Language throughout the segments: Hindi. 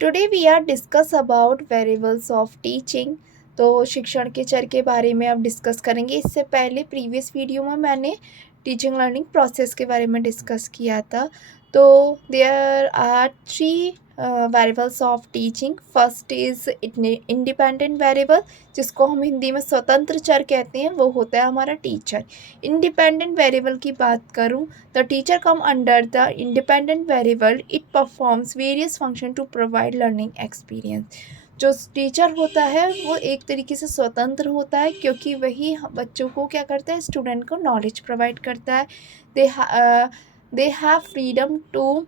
Today we are discuss about variables of teaching. तो शिक्षण के चर के बारे में अब डिस्कस करेंगे। इससे पहले प्रीवियस वीडियो में मैंने टीचिंग लर्निंग प्रोसेस के बारे में डिस्कस किया था। तो there are three variables of teaching. First is independent variable, जिसको हम हिंदी में स्वतंत्र चर कहते हैं, वो होता है हमारा टीचर। इंडिपेंडेंट वेरिएबल की बात करूँ, the teacher come under the independent variable. It performs various function to provide learning experience. जो टीचर होता है वो एक तरीके से स्वतंत्र होता है, क्योंकि वही बच्चों को क्या करता है, स्टूडेंट को नॉलेज प्रोवाइड करता है। They have freedom to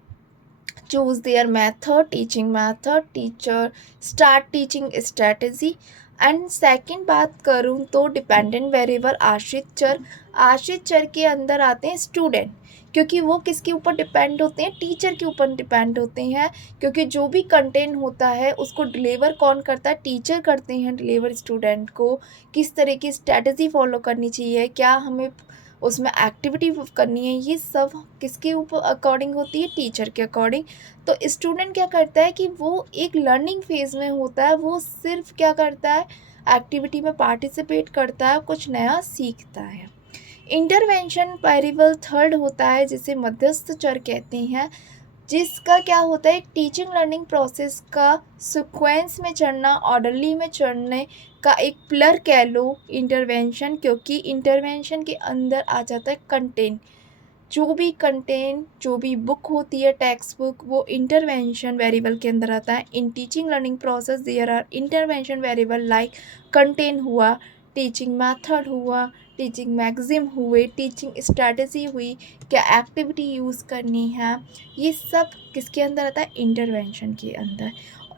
choose their method, teaching method, teacher start teaching strategy. And second बात करूँ तो डिपेंडेंट वेरिएबल आश्रित चर के अंदर आते हैं स्टूडेंट, क्योंकि वो किसके ऊपर डिपेंड होते हैं, टीचर के ऊपर डिपेंड होते हैं। क्योंकि जो भी कंटेंट होता है उसको डिलीवर कौन करता है, टीचर करते हैं डिलीवर स्टूडेंट को। किस तरह की स्ट्रेटजी फॉलो करनी चाहिए, क्या हमें उसमें एक्टिविटी करनी है, ये सब किसके ऊपर अकॉर्डिंग होती है, टीचर के अकॉर्डिंग। तो स्टूडेंट क्या करता है कि वो एक लर्निंग फेज़ में होता है, वो सिर्फ क्या करता है, एक्टिविटी में पार्टिसिपेट करता है, कुछ नया सीखता है। इंटरवेंशन वेरिएबल थर्ड होता है, जिसे मध्यस्थ चर कहते हैं, जिसका क्या होता है, टीचिंग लर्निंग प्रोसेस का सीक्वेंस में चढ़ना, ऑर्डरली में चढ़ने का एक पिलर कह लो इंटरवेंशन। क्योंकि इंटरवेंशन के अंदर आ जाता है कंटेंट, जो भी बुक होती है, टेक्स्ट बुक, वो इंटरवेंशन वेरिएबल के अंदर आता है। In teaching learning process there are intervention variable like content हुआ, टीचिंग मेथड हुआ, टीचिंग मैगजीन हुए, टीचिंग स्ट्रैटेजी हुई, क्या एक्टिविटी यूज़ करनी है, ये सब किसके अंदर आता है, इंटरवेंशन के अंदर।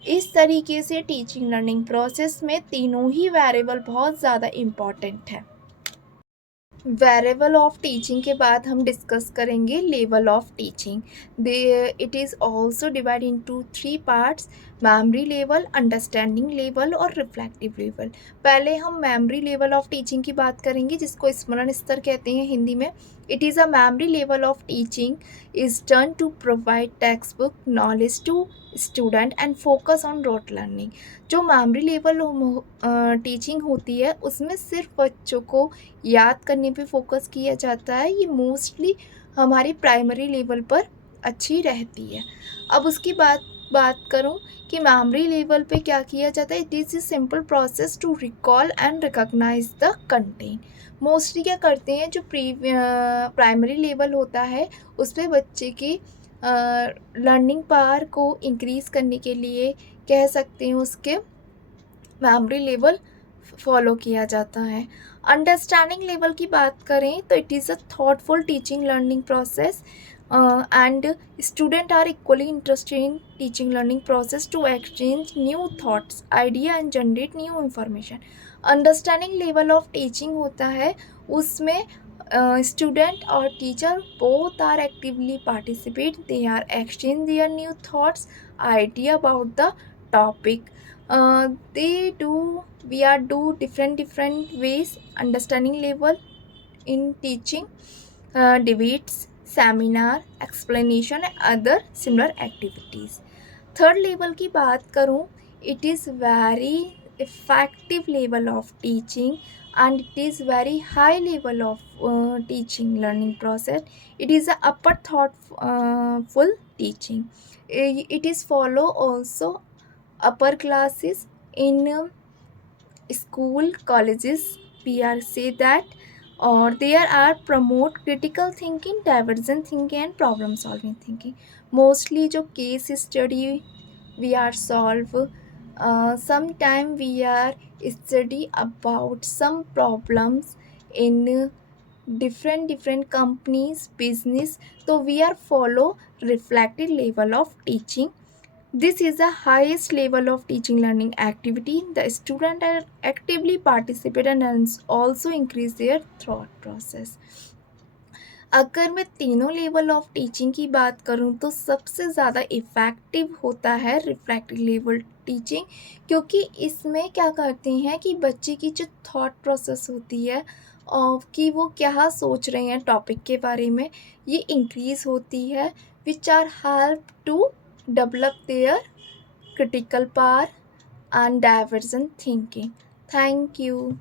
इस तरीके से टीचिंग लर्निंग प्रोसेस में तीनों ही वेरिएबल बहुत ज़्यादा इम्पॉर्टेंट है। वेरिएबल ऑफ टीचिंग के बाद हम डिस्कस करेंगे level of teaching. They it is also divide into three parts: memory level, understanding level और रिफ्लेक्टिव लेवल। पहले हम मेमोरी लेवल ऑफ टीचिंग की बात करेंगे, जिसको स्मरण स्तर कहते हैं हिंदी में। It is a memory level of teaching is done to provide text book knowledge to student and focus on rote learning. जो मेमोरी लेवल टीचिंग होती है, उसमें सिर्फ बच्चों को याद करने पे फोकस किया जाता है। ये मोस्टली हमारी प्राइमरी लेवल पर अच्छी रहती है। अब उसकी बात करूं कि मेमोरी लेवल पे क्या किया जाता है, it is a simple process to recall and recognise the content. Mostly क्या करते हैं, जो प्राइमरी लेवल होता है उस पर बच्चे की लर्निंग पावर को इंक्रीज़ करने के लिए कह सकते हैं उसके मेमोरी लेवल फॉलो किया जाता है। अंडरस्टैंडिंग लेवल की बात करें तो it is a thoughtful teaching learning process and student are equally interested in teaching learning process to exchange new thoughts, idea and generate new information. Understanding level of teaching होता है, उसमें स्टूडेंट और teacher both are actively participate, they are exchange their new thoughts, idea about the topic. We are do different ways. Understanding level in teaching, debates, seminar, explanation and other similar activities. Third level की बात करूँ, it is very effective level of teaching and it is very high level of teaching learning process. It is a upper thoughtful teaching. It is follow also upper classes in school, colleges, we are say that, or there are promote critical thinking, divergent thinking and problem solving thinking. Mostly जो case study we are solve, sometime we are study about some problems in different companies business, so we are follow reflected level of teaching. This is the highest level of teaching learning activity. The student are actively participate and also increase their thought process. अगर मैं तीनों लेवल ऑफ टीचिंग की बात करूं तो सबसे ज़्यादा इफ़ेक्टिव होता है रिफ्लेक्टिव लेवल टीचिंग, क्योंकि इसमें क्या करते हैं कि बच्चे की जो थॉट प्रोसेस होती है और कि वो क्या सोच रहे हैं टॉपिक के बारे में, ये इंक्रीज़ होती है, which are help to develop their critical power, and divergent thinking. Thank you.